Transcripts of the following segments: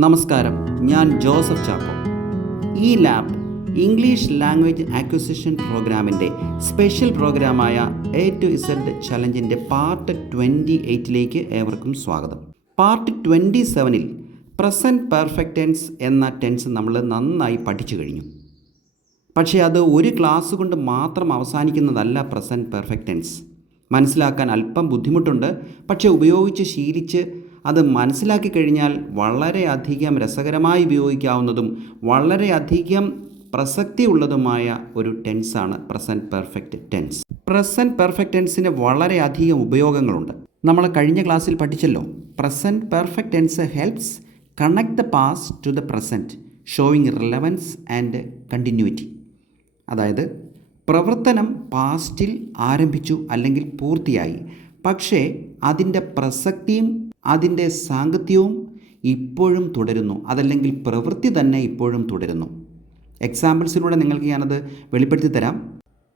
നമസ്കാരം, ഞാൻ ജോസഫ് ചാക്കോ. ഈ ലാബ് ഇംഗ്ലീഷ് ലാംഗ്വേജ് അക്വിസിഷൻ പ്രോഗ്രാമിൻ്റെ സ്പെഷ്യൽ പ്രോഗ്രാമായ എ ടു ഇസഡ് ചലഞ്ചിൻ്റെ പാർട്ട് 28ലേക്ക് ഏവർക്കും സ്വാഗതം. പാർട്ട് 27ൽ പ്രസൻറ്റ് പെർഫെക്റ്റ് ടെൻസ് എന്ന ടെൻസ് നമ്മൾ നന്നായി പഠിച്ചു കഴിഞ്ഞു. പക്ഷേ അത് ഒരു ക്ലാസ് കൊണ്ട് മാത്രം അവസാനിക്കുന്നതല്ല പ്രസൻറ്റ് പെർഫെക്റ്റ് ടെൻസ്. മനസ്സിലാക്കാൻ അല്പം ബുദ്ധിമുട്ടുണ്ട്. പക്ഷേ ഉപയോഗിച്ച് ശീലിച്ച് അത് മനസ്സിലാക്കി കഴിഞ്ഞാൽ വളരെയധികം രസകരമായി ഉപയോഗിക്കാവുന്നതും വളരെയധികം പ്രസക്തിയുള്ളതുമായ ഒരു ടെൻസാണ് present perfect tense. Present perfect ടെൻസിന് വളരെയധികം ഉപയോഗങ്ങളുണ്ട്. നമ്മൾ കഴിഞ്ഞ ക്ലാസ്സിൽ പഠിച്ചല്ലോ, present perfect tense helps connect the past to the present showing relevance and continuity. അതായത് പ്രവർത്തനം പാസ്റ്റിൽ ആരംഭിച്ചു അല്ലെങ്കിൽ പൂർത്തിയായി, പക്ഷേ അതിൻ്റെ പ്രസക്തിയും അതിൻ്റെ സാങ്കത്യവും ഇപ്പോഴും തുടരുന്നു, അതല്ലെങ്കിൽ പ്രവൃത്തി തന്നെ ഇപ്പോഴും തുടരുന്നു. എക്സാമ്പിൾസിലൂടെ നിങ്ങൾക്ക് ഞാനത് വെളിപ്പെടുത്തി തരാം.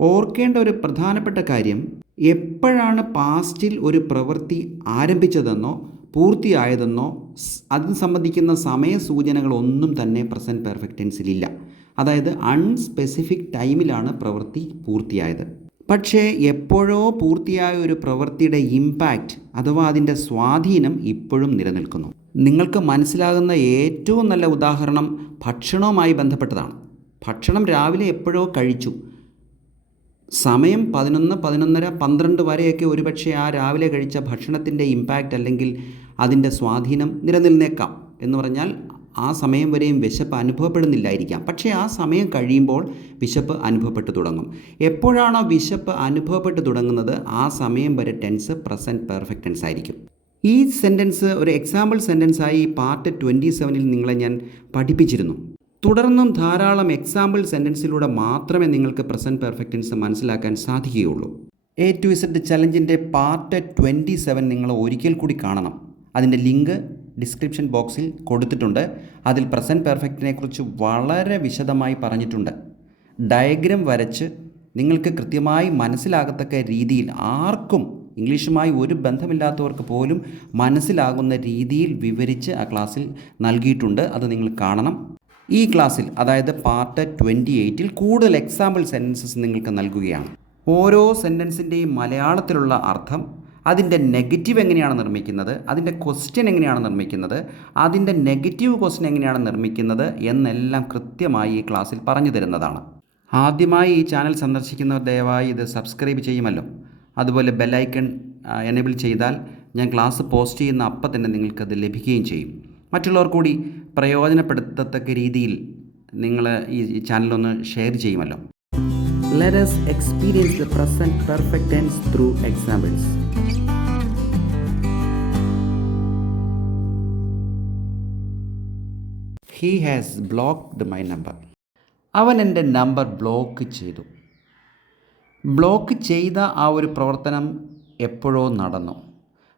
ഓർക്കേണ്ട ഒരു പ്രധാനപ്പെട്ട കാര്യം, എപ്പോഴാണ് പാസ്റ്റിൽ ഒരു പ്രവൃത്തി ആരംഭിച്ചതെന്നോ പൂർത്തിയായതെന്നോ അതിന് സംബന്ധിക്കുന്ന സമയസൂചനകളൊന്നും തന്നെ പ്രസൻറ്റ് പെർഫെക്റ്റ് ടെൻസിലില്ല. അതായത് അൺസ്പെസിഫിക് ടൈമിലാണ് പ്രവൃത്തി പൂർത്തിയായത്. പക്ഷേ എപ്പോഴോ പൂർത്തിയായ ഒരു പ്രവൃത്തിയുടെ ഇമ്പാക്റ്റ് അഥവാ അതിൻ്റെ സ്വാധീനം ഇപ്പോഴും നിലനിൽക്കുന്നു. നിങ്ങൾക്ക് മനസ്സിലാകുന്ന ഏറ്റവും നല്ല ഉദാഹരണം ഭക്ഷണവുമായി ബന്ധപ്പെട്ടതാണ്. ഭക്ഷണം രാവിലെ എപ്പോഴോ കഴിച്ചു, സമയം 11, 11:30, 12 വരെയൊക്കെ ഒരുപക്ഷെ ആ രാവിലെ കഴിച്ച ഭക്ഷണത്തിൻ്റെ ഇമ്പാക്റ്റ് അല്ലെങ്കിൽ അതിൻ്റെ സ്വാധീനം നിലനിന്നേക്കാം. എന്ന് പറഞ്ഞാൽ ആ സമയം വരെയും വിശപ്പ് അനുഭവപ്പെടുന്നില്ലായിരിക്കാം. പക്ഷേ ആ സമയം കഴിയുമ്പോൾ വിശപ്പ് അനുഭവപ്പെട്ടു തുടങ്ങും. എപ്പോഴാണോ വിശപ്പ് അനുഭവപ്പെട്ടു തുടങ്ങുന്നത് ആ സമയം വരെ ടെൻസ് പ്രസൻറ്റ് പെർഫെക്റ്റ് ടെൻസ് ആയിരിക്കും. ഈ സെൻറ്റൻസ് ഒരു എക്സാമ്പിൾ സെൻറ്റൻസായി പാർട്ട് 27ൽ നിങ്ങളെ ഞാൻ പഠിപ്പിച്ചിരുന്നു. തുടർന്നും ധാരാളം എക്സാമ്പിൾ സെൻറ്റൻസിലൂടെ മാത്രമേ നിങ്ങൾക്ക് പ്രസൻറ്റ് പെർഫെക്റ്റ് ടെൻസ് മനസ്സിലാക്കാൻ സാധിക്കുകയുള്ളൂ. എ ടു ഇസഡ് ചലഞ്ചിൻ്റെ പാർട്ട് 27 നിങ്ങൾ ഒരിക്കൽ കൂടി കാണണം. അതിൻ്റെ ലിങ്ക് ഡിസ്ക്രിപ്ഷൻ ബോക്സിൽ കൊടുത്തിട്ടുണ്ട്. അതിൽ പ്രസൻറ്റ് പെർഫെക്റ്റിനെ കുറിച്ച് വളരെ വിശദമായി പറഞ്ഞിട്ടുണ്ട്. ഡയഗ്രം വരച്ച് നിങ്ങൾക്ക് കൃത്യമായി മനസ്സിലാകത്തക്ക രീതിയിൽ, ആർക്കും ഇംഗ്ലീഷുമായി ഒരു ബന്ധമില്ലാത്തവർക്ക് പോലും മനസ്സിലാകുന്ന രീതിയിൽ വിവരിച്ച് ആ ക്ലാസ്സിൽ നൽകിയിട്ടുണ്ട്. അത് നിങ്ങൾ കാണണം. ഈ ക്ലാസ്സിൽ, അതായത് പാർട്ട് 28ൽ കൂടുതൽ എക്സാമ്പിൾ സെൻറ്റൻസസ് നിങ്ങൾക്ക് നൽകുകയാണ്. ഓരോ സെൻറ്റൻസിൻ്റെയും മലയാളത്തിലുള്ള അർത്ഥം, അതിൻ്റെ നെഗറ്റീവ് എങ്ങനെയാണ് നിർമ്മിക്കുന്നത്, അതിൻ്റെ ക്വസ്റ്റ്യൻ എങ്ങനെയാണ് നിർമ്മിക്കുന്നത്, അതിൻ്റെ നെഗറ്റീവ് ക്വസ്റ്റ്യൻ എങ്ങനെയാണ് നിർമ്മിക്കുന്നത് എന്നെല്ലാം കൃത്യമായി ഈ ക്ലാസ്സിൽ പറഞ്ഞു തരുന്നതാണ്. ആദ്യമായി ഈ ചാനൽ സന്ദർശിക്കുന്നവർ ദയവായി ഇത് സബ്സ്ക്രൈബ് ചെയ്യുമല്ലോ. അതുപോലെ ബെല്ലൈക്കൺ എനേബിൾ ചെയ്താൽ ഞാൻ ക്ലാസ് പോസ്റ്റ് ചെയ്യുന്ന അപ്പം തന്നെ നിങ്ങൾക്കത് ലഭിക്കുകയും ചെയ്യും. മറ്റുള്ളവർ കൂടി പ്രയോജനപ്പെടുത്തത്തക്ക രീതിയിൽ നിങ്ങൾ ഈ ചാനലൊന്ന് ഷെയർ ചെയ്യുമല്ലോ. Let us experience the present perfect tense through examples. He has blocked my number. അവൻ എൻ്റെ നമ്പർ ബ്ലോക്ക് ചെയ്തു. ബ്ലോക്ക് ചെയ്ത ആ ഒരു പ്രവർത്തനം എപ്പോഴോ നടന്നു.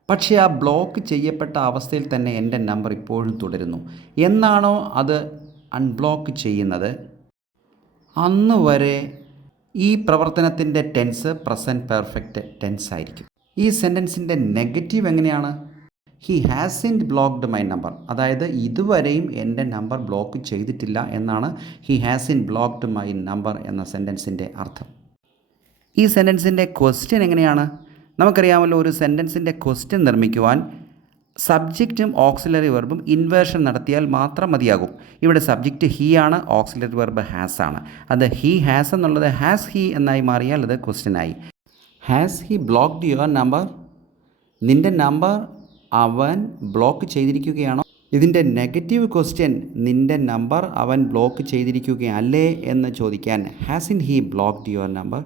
പക്ഷേ ആ ബ്ലോക്ക് ചെയ്യപ്പെട്ട അവസ്ഥയിൽ തന്നെ എൻ്റെ നമ്പർ ഇപ്പോഴും തുടരുന്നു. എന്നാണോ അത് അൺബ്ലോക്ക് ചെയ്യുന്നത് അന്ന് വരെ ഈ പ്രവർത്തനത്തിൻ്റെ ടെൻസ് പ്രസൻറ്റ് പെർഫെക്റ്റ് ടെൻസ് ആയിരിക്കും. ഈ സെൻറ്റൻസിൻ്റെ നെഗറ്റീവ് എങ്ങനെയാണ്? He hasn't blocked my number. അതായത് ഇതുവരെയും എൻ്റെ നമ്പർ ബ്ലോക്ക് ചെയ്തിട്ടില്ല എന്നാണ് he hasn't blocked my number എന്ന സെൻറ്റൻസിൻ്റെ അർത്ഥം. ഈ സെൻറ്റൻസിൻ്റെ ക്വസ്റ്റ്യൻ എങ്ങനെയാണ്? നമുക്കറിയാമല്ലോ, ഒരു സെൻറ്റൻസിൻ്റെ ക്വസ്റ്റ്യൻ നിർമ്മിക്കുവാൻ സബ്ജക്റ്റും ഓക്സിലറി വെർബും ഇൻവേർഷൻ നടത്തിയാൽ മാത്രം മതിയാകും. ഇവിടെ സബ്ജക്റ്റ് ഹി ആണ്, ഓക്സിലറി വെർബ് ഹാസ് ആണ്. അത് ഹി ഹാസ് എന്നുള്ളത് ഹാസ് ഹി എന്നായി മാറിയാൽ അത് ക്വസ്റ്റ്യനായി. Has he blocked your number? നിൻ്റെ നമ്പർ അവൻ ബ്ലോക്ക് ചെയ്തിരിക്കുകയാണോ? ഇതിൻ്റെ നെഗറ്റീവ് ക്വസ്റ്റ്യൻ, നിൻ്റെ നമ്പർ അവൻ ബ്ലോക്ക് ചെയ്തിരിക്കുകയല്ലേ എന്ന് ചോദിക്കാൻ ഹാസിൻ ഹി ബ്ലോക്ക്ഡ് യുവർ നമ്പർ?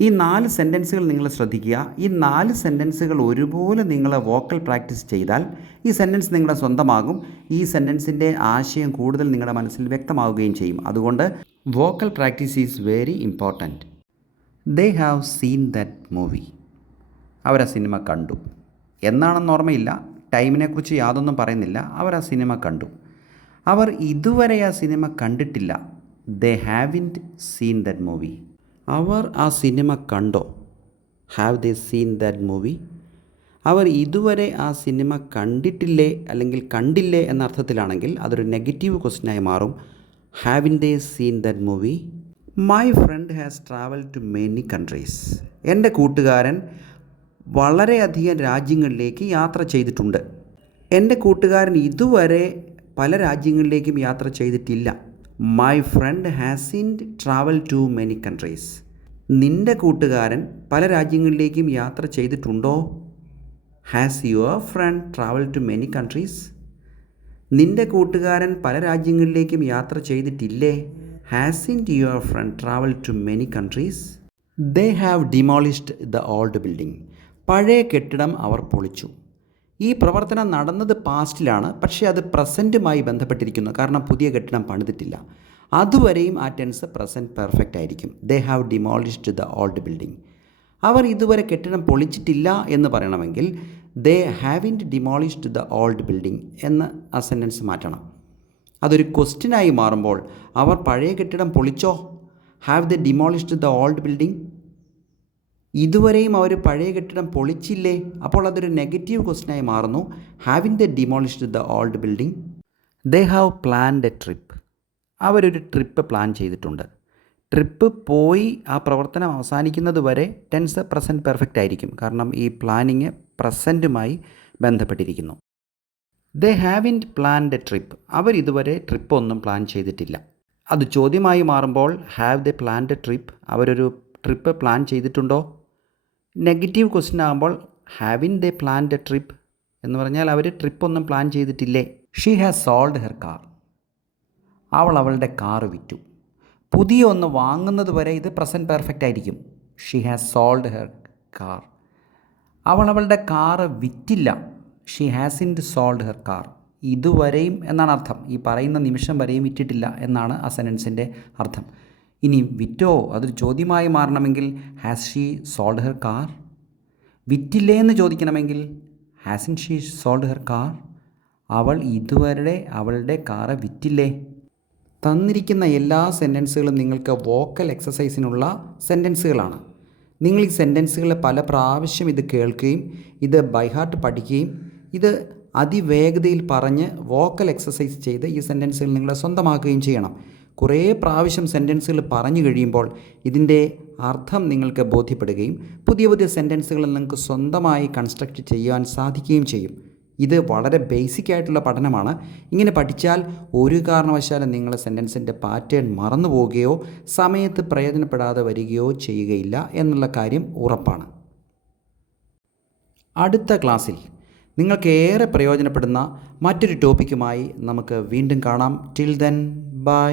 ഈ 4 സെൻറ്റൻസുകൾ നിങ്ങൾ ശ്രദ്ധിക്കുക. ഈ 4 സെൻറ്റൻസുകൾ ഒരുപോലെ നിങ്ങൾ വോക്കൽ പ്രാക്ടീസ് ചെയ്താൽ ഈ സെൻറ്റൻസ് നിങ്ങളുടെ സ്വന്തമാകും. ഈ സെൻറ്റൻസിൻ്റെ ആശയം കൂടുതൽ നിങ്ങളുടെ മനസ്സിൽ വ്യക്തമാവുകയും ചെയ്യും. അതുകൊണ്ട് vocal practice is very important. They have seen that movie. അവർ ആ സിനിമ കണ്ടു. എന്നാണെന്ന് ഓർമ്മയില്ല, ടൈമിനെക്കുറിച്ച് യാതൊന്നും പറയുന്നില്ല. അവർ ആ സിനിമ കണ്ടു. അവർ ഇതുവരെ ആ സിനിമ കണ്ടിട്ടില്ല. They haven't seen that movie. അവർ ആ സിനിമ കണ്ടോ? Have they seen that movie? അവർ ഇതുവരെ ആ സിനിമ കണ്ടിട്ടില്ലേ അല്ലെങ്കിൽ കണ്ടില്ലേ എന്ന അർത്ഥത്തിലാണെങ്കിൽ അതൊരു നെഗറ്റീവ് ക്വസ്റ്റ്യനായി മാറും. Having they seen that movie? My friend has travel to many countries. എൻ്റെ കൂട്ടുകാരൻ വളരെയധികം രാജ്യങ്ങളിലേക്ക് യാത്ര ചെയ്തിട്ടുണ്ട്. എൻ്റെ കൂട്ടുകാരൻ ഇതുവരെ പല രാജ്യങ്ങളിലേക്കും യാത്ര ചെയ്തിട്ടില്ല. My friend hasn't travel to many countries. നിൻ്റെ കൂട്ടുകാരൻ പല രാജ്യങ്ങളിലേക്കും യാത്ര ചെയ്തിട്ടുണ്ടോ? Has your friend travel to many countries? നിൻ്റെ കൂട്ടുകാരൻ പല രാജ്യങ്ങളിലേക്കും യാത്ര ചെയ്തിട്ടില്ലേ? Hasn't your friend travel to many countries? They have demolished the old building. പഴയ കെട്ടിടം അവർ പൊളിച്ചു. ഈ പ്രവർത്തനം നടന്നത് പാസ്റ്റിലാണ്, പക്ഷേ അത് പ്രസൻറ്റുമായി ബന്ധപ്പെട്ടിരിക്കുന്നു. കാരണം പുതിയ കെട്ടിടം പണിതിട്ടില്ല. അതുവരെയും ആ ടെൻസ് പ്രസൻറ്റ് പെർഫെക്റ്റ് ആയിരിക്കും. They have demolished the old building. അവർ ഇതുവരെ കെട്ടിടം പൊളിച്ചിട്ടില്ല എന്ന് പറയണമെങ്കിൽ they haven't demolished the old building എന്ന് ആ സെൻറ്റൻസ് മാറ്റണം. അതൊരു ക്വസ്റ്റ്യനായി മാറുമ്പോൾ അവർ പഴയ കെട്ടിടം പൊളിച്ചോ? Have they demolished the old building? ഇതുവരെയും അവർ പഴയ കെട്ടിടം പൊളിച്ചില്ലേ? അപ്പോൾ അതൊരു നെഗറ്റീവ് ക്വസ്റ്റ്യനായി മാറുന്നു. ഹാവിൻ ദേ demolished the old building? They have planned a trip. അവരൊരു ട്രിപ്പ് പ്ലാൻ ചെയ്തിട്ടുണ്ട്. ട്രിപ്പ് പോയി ആ പ്രവർത്തനം അവസാനിക്കുന്നത് വരെ ടെൻസ് പ്രസൻറ്റ് പെർഫെക്റ്റ് ആയിരിക്കും. കാരണം ഈ പ്ലാനിങ് പ്രസൻറ്റുമായി ബന്ധപ്പെട്ടിരിക്കുന്നു. They haven't planned a trip. അവരിതുവരെ ട്രിപ്പൊന്നും പ്ലാൻ ചെയ്തിട്ടില്ല. അത് ചോദ്യമായി മാറുമ്പോൾ have they planned a trip? അവരൊരു ട്രിപ്പ് പ്ലാൻ ചെയ്തിട്ടുണ്ടോ? നെഗറ്റീവ് ക്വസ്റ്റ്യൻ ആകുമ്പോൾ haven't they planned a trip എന്ന് പറഞ്ഞാൽ അവർ ട്രിപ്പൊന്നും പ്ലാൻ ചെയ്തിട്ടില്ലേ? She has sold her car. അവൾ അവളുടെ കാറ് വിറ്റു. പുതിയ ഒന്ന് വാങ്ങുന്നത് വരെ ഇത് പ്രസൻറ്റ് പെർഫെക്റ്റ് ആയിരിക്കും. She has sold her car. അവൾ അവളുടെ കാറ് വിറ്റില്ല. She hasn't sold her car. ഇതുവരെയും എന്നാണ് അർത്ഥം. ഈ പറയുന്ന നിമിഷം വരെയും വിറ്റിട്ടില്ല എന്നാണ് ആ സെൻറ്റൻസിൻ്റെ അർത്ഥം. ഇനി വിറ്റോ അതൊരു ചോദ്യമായി മാറണമെങ്കിൽ has she sold her car? വിറ്റില്ലേ എന്ന് ചോദിക്കണമെങ്കിൽ hasn't she sold her car? അവൾ ഇതുവരെ അവളുടെ കാറ് വിറ്റില്ലേ? തന്നിരിക്കുന്ന എല്ലാ സെൻറ്റൻസുകളും നിങ്ങൾക്ക് വോക്കൽ എക്സസൈസിനുള്ള സെൻറ്റൻസുകളാണ്. നിങ്ങൾ ഈ സെൻറ്റൻസുകൾ പല പ്രാവശ്യം ഇത് കേൾക്കുകയും ഇത് ബൈഹാർട്ട് പഠിക്കുകയും ഇത് അതിവേഗതയിൽ പറഞ്ഞ് വോക്കൽ എക്സസൈസ് ചെയ്ത് ഈ സെൻറ്റൻസുകൾ നിങ്ങൾ സ്വന്തമാക്കുകയും ചെയ്യണം. കുറേ പ്രാവശ്യം സെൻറ്റൻസുകൾ പറഞ്ഞു കഴിയുമ്പോൾ ഇതിൻ്റെ അർത്ഥം നിങ്ങൾക്ക് ബോധ്യപ്പെടുകയും പുതിയ പുതിയ സെൻറ്റൻസുകൾ നിങ്ങൾക്ക് സ്വന്തമായി കൺസ്ട്രക്റ്റ് ചെയ്യാൻ സാധിക്കുകയും ചെയ്യും. ഇത് വളരെ ബേസിക് ആയിട്ടുള്ള പഠനമാണ്. ഇങ്ങനെ പഠിച്ചാൽ ഒരു കാരണവശാലും നിങ്ങൾ സെൻറ്റൻസിൻ്റെ പാറ്റേൺ മറന്നു പോവുകയോ സമയത്ത് പ്രയോജനപ്പെടാതെ വരികയോ ചെയ്യുകയില്ല എന്നുള്ള കാര്യം ഉറപ്പാണ്. അടുത്ത ക്ലാസ്സിൽ നിങ്ങൾക്ക് ഏറെ പ്രയോജനപ്പെടുന്ന മറ്റൊരു ടോപ്പിക്കുമായി നമുക്ക് വീണ്ടും കാണാം. Till then bye.